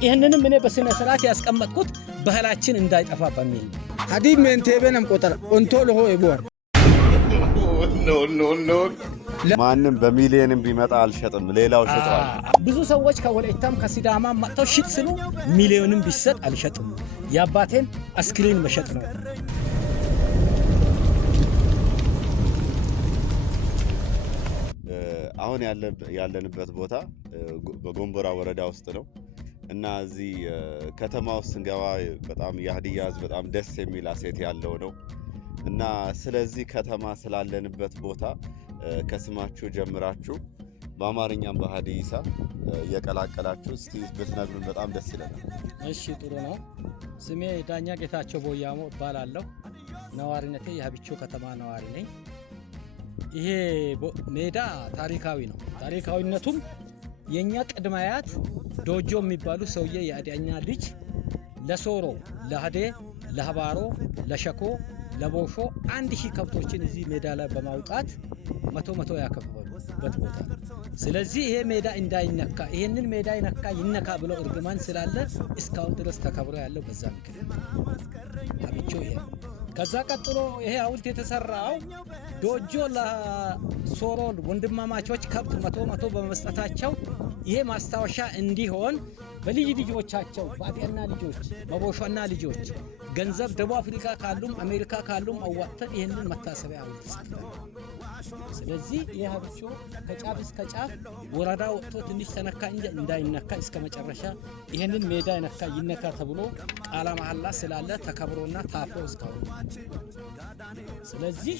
ይሄንንም እኔ በስነ ስርዓት ያስቀመጥኩት ባህላችን እንዳይጠፋ በሚል ሀዲም ሜንቴበንም ቆጠረ ኦንቶሎ ሆ ይቦር ኖ ማንም በሚሊዮንም ቢመጣ አልሸጥም ሌላው ሸጣል። ብዙ ሰዎች ከወላይታም ከሲዳማ መጥተው ሽጥ ስሉ ሚሊዮንም ቢሰጥ አልሸጥም። የአባቴን አስክሬን መሸጥ ነው። አሁን ያለንበት ቦታ በጎንቦራ ወረዳ ውስጥ ነው እና እዚህ ከተማ ውስጥ እንገባ በጣም የሀዲያ ህዝብ በጣም ደስ የሚል አሴት ያለው ነው እና ስለዚህ ከተማ ስላለንበት ቦታ ከስማችሁ ጀምራችሁ በአማርኛም በሀዲይሳ የቀላቀላችሁ እስቲ ብትነግሩን በጣም ደስ ይለናል። እሺ ጥሩ ነው። ስሜ ዳኛ ጌታቸው ቦያሞ እባላለሁ። ነዋሪነቴ የሀቢቾ ከተማ ነዋሪ ነኝ። ይሄ ሜዳ ታሪካዊ ነው። ታሪካዊነቱም የኛ ቅድማያት ዶጆ የሚባሉ ሰውዬ የአዲያኛ ልጅ ለሶሮ፣ ለሀዴ፣ ለሀባሮ፣ ለሸኮ፣ ለቦሾ 1000 ከብቶችን እዚህ ሜዳ ላይ በማውጣት መቶ ያከበሩበት ቦታ። ስለዚህ ይሄ ሜዳ እንዳይነካ ይሄንን ሜዳ ይነካ ብሎ እርግማን ስላለ እስካሁን ድረስ ተከብሮ ያለው በዛ ምክንያት ሀቢቾ ይሄ። ከዛ ቀጥሎ ይሄ ሐውልት የተሰራው ዶጆ ለሶሮ ወንድማማቾች ከብት መቶ በመስጠታቸው ይሄ ማስታወሻ እንዲሆን በልጅ ልጆቻቸው በአጤና ልጆች በቦሾና ልጆች ገንዘብ ደቡብ አፍሪካ ካሉም አሜሪካ ካሉም አዋጥተን ይሄንን መታሰቢያ ሐውልት ሰርተናል። ስለዚህ ይሄ ሀቢቾ ከጫፍ እስከ ጫፍ ወረዳ ወጥቶ ትንሽ ተነካ እንጂ እንዳይነካ እስከ መጨረሻ ይሄንን ሜዳ ይነካ ተብሎ ቃለ መሐላ ስላለ ተከብሮና ታፍሮ እስካሁን። ስለዚህ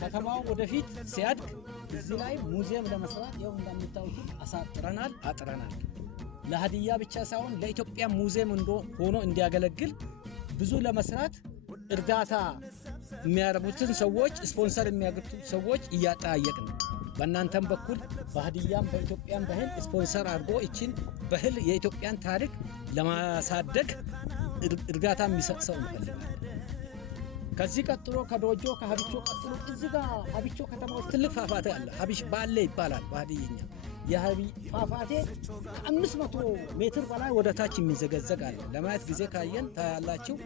ከተማው ወደፊት ሲያድግ እዚህ ላይ ሙዚየም ለመስራት ያው እንደምታውቁ አጥረናል። ለሀዲያ ብቻ ሳይሆን ለኢትዮጵያ ሙዚየም ሆኖ እንዲያገለግል ብዙ ለመስራት እርዳታ የሚያደርጉትን ሰዎች ስፖንሰር የሚያደርጉትን ሰዎች እያጠያየቅን ነው። በእናንተም በኩል በሀዲያም በኢትዮጵያም ባህል ስፖንሰር አድርጎ እቺን ባህል የኢትዮጵያን ታሪክ ለማሳደግ እርዳታ የሚሰጥ ሰው እንፈልጋለን። ከዚህ ቀጥሎ ከዶጆ ከሀቢቾ ቀጥሎ እዚህ ጋር ሀቢቾ ከተማ ውስጥ ትልቅ ፏፏቴ አለ። ሀቢሽ ባሌ ይባላል በሀዲይኛ። የሀቢ ፏፏቴ 500 ሜትር በላይ ወደ ታች የሚዘገዘግ አለ። ለማየት ጊዜ ካየን ታያላችሁ።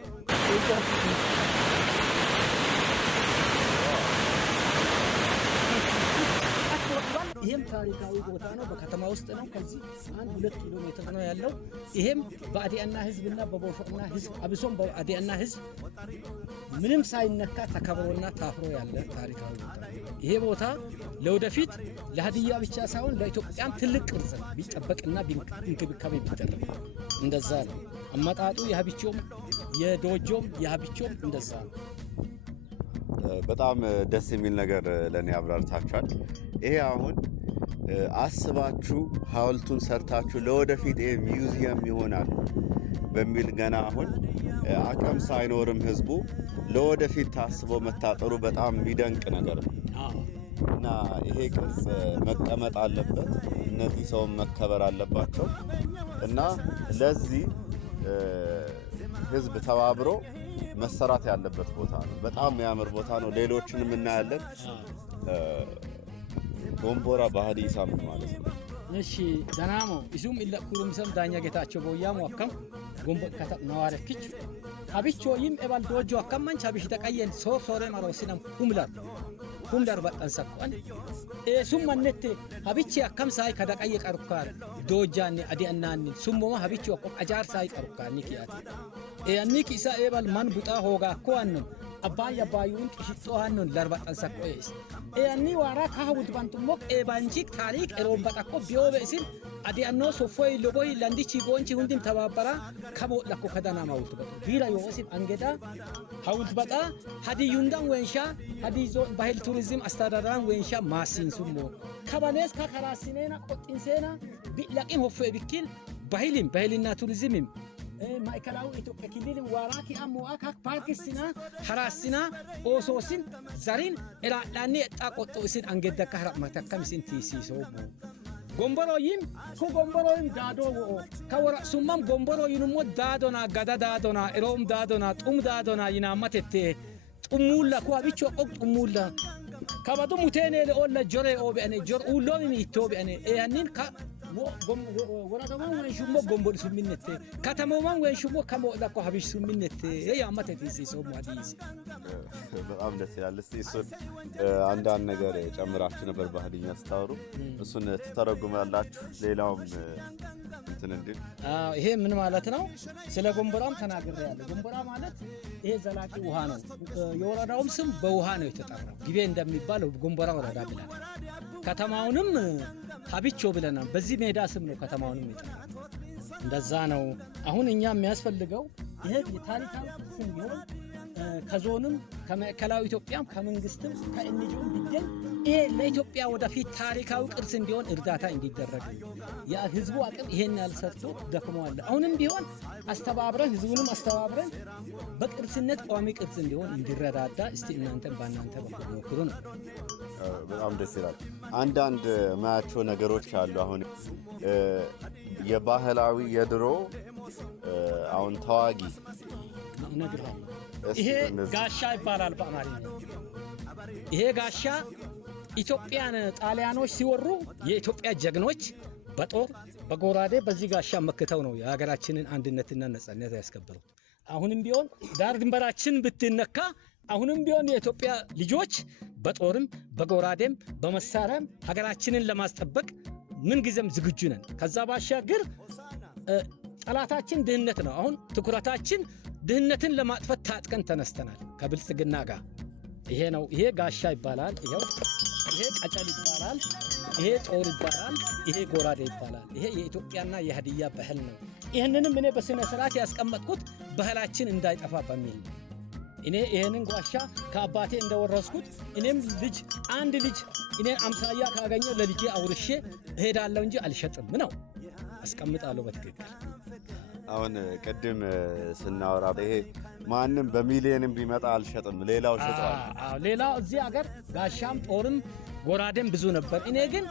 ይሄም ታሪካዊ ቦታ ነው። በከተማ ውስጥ ነው። ከዚህ 1-2 ኪሎ ሜትር ነው ያለው። ይሄም በአዲያና ህዝብና በቦሾና ህዝብ አብሶም በአዲያና ህዝብ ምንም ሳይነካ ተከብሮና ታፍሮ ያለ ታሪካዊ ቦታ ነው። ይሄ ቦታ ለወደፊት ለሀዲያ ብቻ ሳይሆን ለኢትዮጵያም ትልቅ ቅርስ ነው። ቢጠበቅና እንክብካቤ ቢደረግ እንደዛ ነው አመጣጡ። የሀቢቾም የዶጆም የሀቢቾም እንደዛ ነው። በጣም ደስ የሚል ነገር ለኔ አብራርታችኋል። ይሄ አሁን አስባችሁ ሐውልቱን ሰርታችሁ ለወደፊት ይሄ ሚውዚየም ይሆናል በሚል ገና አሁን አቅም ሳይኖርም ህዝቡ ለወደፊት ታስቦ መታጠሩ በጣም የሚደንቅ ነገር ነው እና ይሄ ቅርጽ መቀመጥ አለበት። እነዚህ ሰው መከበር አለባቸው እና ለዚህ ህዝብ ተባብሮ መሰራት ያለበት ቦታ ነው። በጣም የሚያምር ቦታ ነው። ሌሎችንም እናያለን። ጎንቦራ በሀዲይሳ ማለት ነው። እሺ ደናሞ እሱም ኢለኩሩም ሰም ዳኛ ጌታቸው ቦያሞ አከም ጎንቦ ከተማ ነዋሪክች ሀቢቾ ይም ኤባል ዶጆ አከም ማንቻ ቢሽ ተቀየን ሶሬ ማሮሲናም ሁምዳር በጣን ሰቋን እሱም ማንነት ሀቢቼ አከም ሳይ ከደቀየ ቀርኳር ዶጃኒ አዲያናኒ ሱሞ ሀቢቾ አቆ አጃር ሳይ ቀርኳር ኒኪያቲ ያኒክ ኢሳ ኤባል ማን ቡጣ ሆጋ ኮአን አባዩን ቅሽጦ ሃኑን ለርባጣን ሰቆይስ ያኒ ዋራ ካሁት ባንቱሞክ ኤባንቺክ ታሪክ ኤሮም በጣኮ ቢዮበሲን አዲያኖ ሶፎይ ሎቦይ ለንዲቺ ጎንቺ ሁንዲም ተባበራ ከሞ ለኮ ከዳና ማውት በ ቢራ ዮሲን አንገዳ ሐውልት በጣ ሀዲዩንዳን ወንሻ ሀዲዞ ባህል ቱሪዝም አስተዳደራን ወንሻ ማሲን ሱሞ ከባኔስ ካከራሲኔና ቆጥንሴና ቢላቂም ሆፎ ቢኪል ባህልና ቱሪዝምም ማይከላው ኢትዮጵያ ክልል ዋራኪ አሞአካ ፓርክስና ሐራስና ኦሶሲን ዛሪን ኢራዳኒ ጣቆጦሲን አንገደካ ሐራማታከምሲን ቲሲሶ ጎንቦሮይም ጎንቦሮይም ዳዶ ከወራ ሱማም ጎንቦሮይንሞ ዳዶና ጋዳ ዳዶና ኢሮም ዳዶና ጡም ዳዶና ይናማተቴ ጡሙላ ኮአቢቾ ቆቅ ጡሙላ ከባዱ ሙቴኔ ለኦላ ጆሬ ኦቢአኔ ጆር ኡሎሚ ኢቶቢአኔ ያኒን ወረዳው ወንሹሞ ጎንቦል ሱሚነቴ ከተማውም ወንሹሞ ከሞላኮ ሀቢሽ ሱሚነቴ ያማተ ፊሲሶ ማዲስ በጣም ደስ ይላል። እስቲ እሱን አንዳንድ ነገር ጨምራችሁ ነበር በሀዲኛ ስታወሩ እሱን ትተረጉማላችሁ ሌላውም እንትን እንዴ? ይሄ ምን ማለት ነው? ስለ ጎንቦራም ተናግሬያለሁ። ጎንቦራ ማለት ይሄ ዘላቂ ውሃ ነው። የወረዳውም ስም በውሃ ነው የተጠራው። ጊቤ እንደሚባል ጎንቦራ ወረዳ ብለን ከተማውንም ሀቢቾ ብለናል። በዚህ ሜዳ ስም ነው ከተማውንም የጠራው። እንደዛ ነው። አሁን እኛ የሚያስፈልገው ይሄ የታሪካዊ ስም ቢሆን ከዞንም ከማዕከላዊ ኢትዮጵያም ከመንግስትም ከእንጂኦም ቢገኝ ይሄ ለኢትዮጵያ ወደፊት ታሪካዊ ቅርስ እንዲሆን እርዳታ እንዲደረግ የህዝቡ አቅም ይሄን ያልሰርቶ ደክመዋል። አሁንም ቢሆን አስተባብረን ህዝቡንም አስተባብረን በቅርስነት ቋሚ ቅርስ እንዲሆን እንዲረዳዳ እስቲ እናንተም ባናንተ በኩል ሞክሩ ነው። በጣም ደስ ይላል። አንዳንድ ማያቸው ነገሮች አሉ። አሁን የባህላዊ የድሮ አሁን ተዋጊ ነግራለሁ። ይሄ ጋሻ ይባላል በአማርኛ። ይሄ ጋሻ ኢትዮጵያን ጣሊያኖች ሲወሩ የኢትዮጵያ ጀግኖች በጦር በጎራዴ በዚህ ጋሻ መክተው ነው የሀገራችንን አንድነትና ነጻነት ያስከበሩት። አሁንም ቢሆን ዳር ድንበራችን ብትነካ አሁንም ቢሆን የኢትዮጵያ ልጆች በጦርም በጎራዴም በመሳሪያም ሀገራችንን ለማስጠበቅ ምን ጊዜም ዝግጁ ነን። ከዛ ባሻገር ጠላታችን ድህነት ነው። አሁን ትኩረታችን ድህነትን ለማጥፋት ታጥቀን ተነስተናል ከብልጽግና ጋር። ይሄ ነው። ይሄ ጋሻ ይባላል። ይሄው ይሄ ቀጨል ይባላል። ይሄ ጦር ይባላል። ይሄ ጎራዴ ይባላል። ይሄ የኢትዮጵያና የሀዲያ ባህል ነው። ይሄንንም እኔ በስነ ስርዓት ያስቀመጥኩት ባህላችን እንዳይጠፋ በሚል ነው። እኔ ይሄንን ጋሻ ከአባቴ እንደወረስኩት እኔም አንድ ልጅ እኔ አምሳያ ካገኘው ለልጄ አውርሼ እሄዳለሁ እንጂ አልሸጥም ነው አስቀምጣለሁ በትክክል። አሁን ቅድም ስናወራ ይሄ ማንም በሚሊዮንም ቢመጣ አልሸጥም ሌላው ሸጠዋል። ሌላው እዚህ ሀገር ጋሻም ጦርም ጎራዴም ብዙ ነበር። እኔ ግን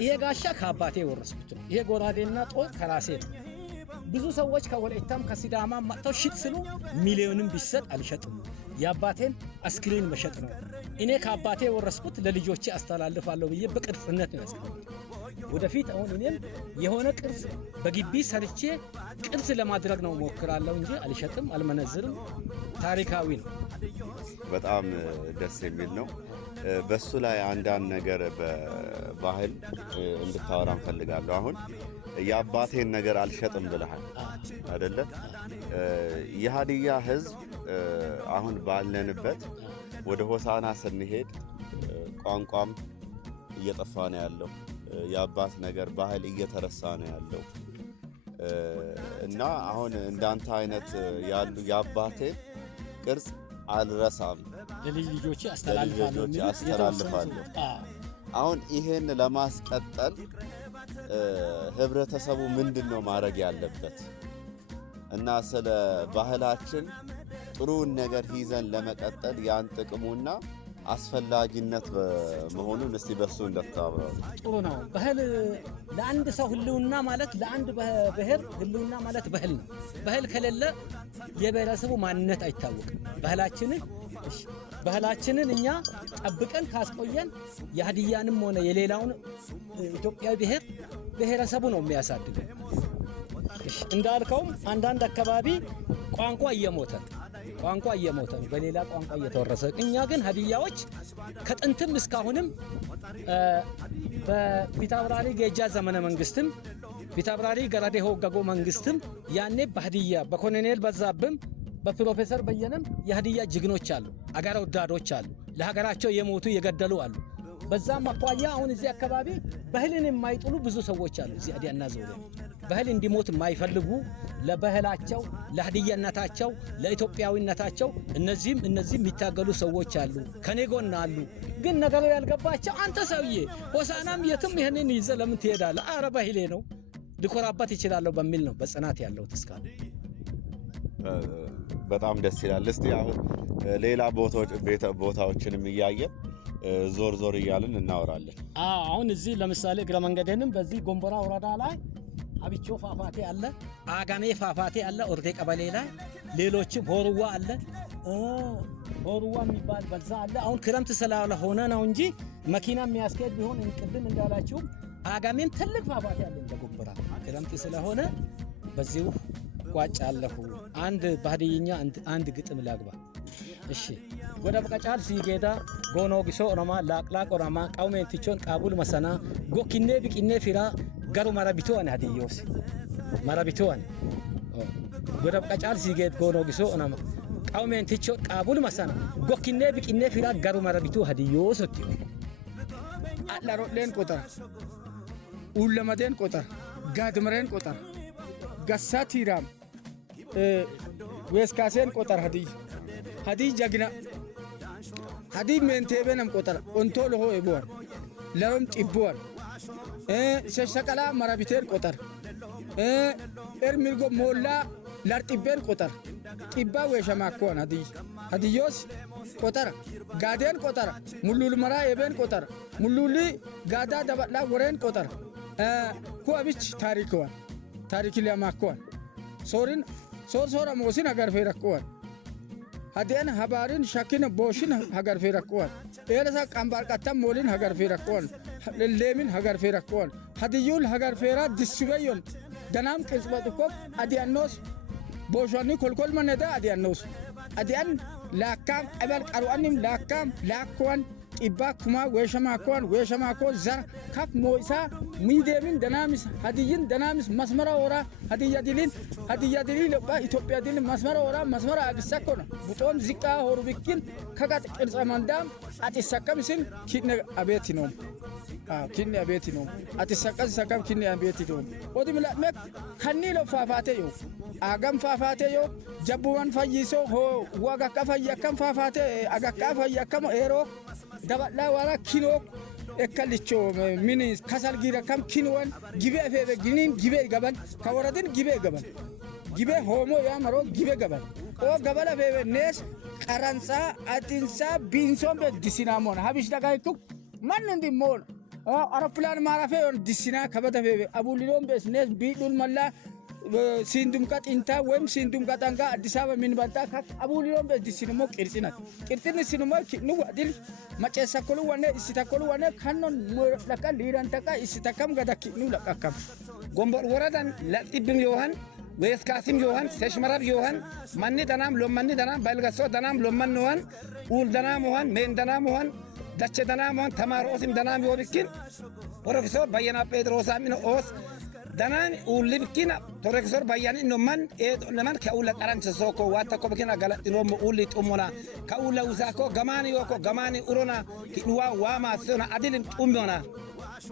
ይሄ ጋሻ ከአባቴ ወረስኩት ነው። ይሄ ጎራዴና ጦር ከራሴ ነው። ብዙ ሰዎች ከወላይታም ከሲዳማ መጥተው ሽጥ ስሉ ሚሊዮንም ቢሰጥ አልሸጥም። የአባቴን አስክሬን መሸጥ ነው። እኔ ከአባቴ ወረስኩት ለልጆቼ አስተላልፋለሁ ብዬ በቅርጽነት ነው ያስቀምጡት። ወደፊት አሁን እኔም የሆነ ቅርጽ በግቢ ሰርቼ ቅርጽ ለማድረግ ነው ሞክራለሁ እንጂ አልሸጥም፣ አልመነዝርም። ታሪካዊ ነው። በጣም ደስ የሚል ነው። በሱ ላይ አንዳንድ ነገር በባህል እንድታወራ እንፈልጋለሁ። አሁን የአባቴን ነገር አልሸጥም ብለሃል አይደለ? የሀዲያ ህዝብ አሁን ባለንበት ወደ ሆሳና ስንሄድ ቋንቋም እየጠፋ ነው ያለው። የአባት ነገር ባህል እየተረሳ ነው ያለው እና አሁን እንዳንተ አይነት ያሉ የአባቴ ቅርጽ አልረሳም ለልጆቼ አስተላልፋለሁ። አሁን ይሄን ለማስቀጠል ህብረተሰቡ ምንድነው ማድረግ ያለበት? እና ስለ ባህላችን ጥሩን ነገር ይዘን ለመቀጠል ያን ጥቅሙና አስፈላጊነት መሆኑን እስቲ በሱ እንደታብራሩ። ጥሩ ነው። ባህል ለአንድ ሰው ህልውና ማለት ለአንድ ብሔር ህልውና ማለት ባህል ነው። ባህል ከሌለ የብሔረሰቡ ማንነት አይታወቅም። ባህላችንን እኛ ጠብቀን ካስቆየን የሀዲያንም ሆነ የሌላውን ኢትዮጵያዊ ብሔረሰቡ ነው የሚያሳድገው። እንዳልከውም አንዳንድ አካባቢ ቋንቋ እየሞተ ነው፣ በሌላ ቋንቋ እየተወረሰ። እኛ ግን ሀዲያዎች ከጥንትም እስካሁንም በፊታውራሪ ጌጃ ዘመነ መንግስትም ፊታውራሪ ገረዴ ሆገጎ መንግስትም ያኔ በሀዲያ በኮሎኔል በዛብህም በፕሮፌሰር በየነም የሀዲያ ጅግኖች አሉ፣ አገር ወዳዶች አሉ፣ ለሀገራቸው የሞቱ የገደሉ አሉ። በዛም አኳያ አሁን እዚህ አካባቢ ባህልን የማይጥሉ ብዙ ሰዎች አሉ። እዚህ አዲያና ዙሪያ ባህል እንዲሞት የማይፈልጉ ለባህላቸው፣ ለሀዲያነታቸው፣ ለኢትዮጵያዊነታቸው እነዚህም የሚታገሉ ሰዎች አሉ፣ ከኔ ጎን አሉ። ግን ነገሩ ያልገባቸው አንተ ሰውዬ ሆሳናም የትም ይሄንን ይዘህ ለምን ትሄዳለህ? አረ ባህሌ ነው ልኮራባት ይችላለሁ በሚል ነው በጽናት ያለው እስካሁን። በጣም ደስ ይላል። እስቲ አሁን ሌላ ቦታዎችንም እያየን ዞር እያልን እናወራለን። አሁን እዚህ ለምሳሌ እግረ መንገድንም በዚህ ጎንቦራ ወረዳ ላይ አብቾ ፋፋቴ አለ፣ አጋሜ ፋፋቴ አለ፣ ኦርዴ ቀበሌ ላይ ሌሎችም ሆሩዋ አለ፣ ሆሩዋ የሚባል በዛ አለ። አሁን ክረምት ስላልሆነ ነው እንጂ መኪና የሚያስኬድ ቢሆን ቅድም እንዳላችሁ አጋሜን ትልቅ ፏፏቴ አለ እንደ ጎንቦራ ክረምት ስለሆነ በዚሁ ቋጫለሁ። አንድ ባህዲይኛ አንድ ግጥም ላግባ። እሺ ወደ በቀጫል ሲጌዳ ጎኖ ግሶ ኦሮማ ላቅላቅ ኦሮማ ቃውሜንቲቾን ቃቡል መሰና ጎኪኔ ቢቂኔ ፊራ ገሩ መረቢቶን ሀዲዮስ መረቢቶን ወደ በቀጫል ሲጌድ ጎኖ ግሶ ኦሮማ ቃውሜንቲቾ ቃቡል መሰና ጎኪኔ ቢቂኔ ፊራ ገሩ መረቢቶ ሀዲዮስ ወጥቶ አላሮሌን ቆጠር ኡለመዴን ቆጠር ጋድምሬን ቆጠር ገሳቲራም ዌስካሴን ቆጠር ሀዲ ጀግና ሀዲ ሜንቴቤንም ቆጠር ኦንቶሎ ሆ ኤቦን ለሮም ጢቦን ሸሸቀላ መራቢቴን ቆጠር ኤርሚርጎ ሞላ ላርጢቤን ቆጠር ጢባ ዌሸማኮን ሀዲዮስ ቆጠር ጋዴን ቆጠር ሙሉል መራ ኤቤን ቆጠር ሙሉሊ ጋዳ ደበላ ወሬን ቆጠር ኩአብች ታሪክዋን ታሪክ ሊያማኮን ሶሪን ሶራ ሞሲን አገር ፈረኮን ሀዲያን ሀባሪን ሻኪን ቦሽን ሀገር ፈረኮን ኤለሳ ቀምባር ቀተም ሞሊን ሀገር ፈረኮን ለሌሚን ሀገር ፈረኮን ሀዲዩል ሀገር ፈራ ድስበዮን ደናም ቅጽበጥኮ አዲያኖስ ቦሽዋኒ ኮልኮል መነዳ አዲያኖስ አዲያን ላካም አበል ቀሩአንም ላካም ላኮን ጢባ ኩማ ወሸማኮን ዘር ካፍ ሞይሳ ሚዴሚን ደናሚስ ሀዲይን ደናሚስ መስመራ ወራ ሀዲያ ዲሊን ለባ ኢትዮጵያ ዲሊን መስመራ ወራ መስመራ አግሳኮና ቡጦም ዚቃ ሆሩብኪን ከጋጥ ቅርጸ መንዳም አጥሰቀምስን ኪነ አቤት ነው ኪነ አቤት ነው አጥሰቀስ ሰቀም ኪነ አቤት ነው ኦዲ ምለመክ ከኒ ለፋፋቴ ዮ አገም ፋፋቴ ዮ ጀቡዋን ፈይሶ ሆ ዋጋ ከፈየከም ፋፋቴ አጋካ ፈየከም ኤሮ daballa wala kilo ekalicho mini kasal gira kam kinwan gibe febe ginin gibe gaban kawaradin gibe homo ya maro gibe gaban o gabala febe nes karansa atinsa binsom be disinamon habish daga tuk manndi mon o aeroplan marafe on disina kabata febe abulilom be nes bidul malla ሲንዱም ቀጥንታ ወይም ሲንዱም ቀጣንጋ አዲስ አበባ ምን ባንታ አቡሊዮም በዲሲንሞ ቅርጽን ሲንሞ ነው አዲል ማጨሰከሉ ወነ ሲታከሉ ወነ ካኖን ለካ ሊራንተካ ሲታከም ገዳኪ ነው ለካከም ጎንቦር ወረዳን ለጥብም ዮሐን ወይስካሲም ዮሐን ሰሽመራብ ዮሐን ማን ደናም ባልጋሶ ደናም ሎማን ዮሐን ኡል ደናም ዮሐን ሜን ደናም ዮሐን ዳቸ ደናም ዮሐን ተማሮስም ደናም ዮሐን ፕሮፌሰር ባየና ጴጥሮስ አሚኖ ኦስ danan ulibkina professor bayani no man naman ka ula qarancha soko wata ko bkina galatino mo uli tumona ka ula usako gamani urona kinwa wama sona adilin tumona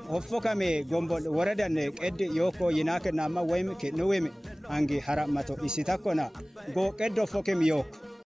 ofokame gombol waradan qed yoko yinake nama wayme ke no weme angi haramato isitakona go qeddo fokem yoko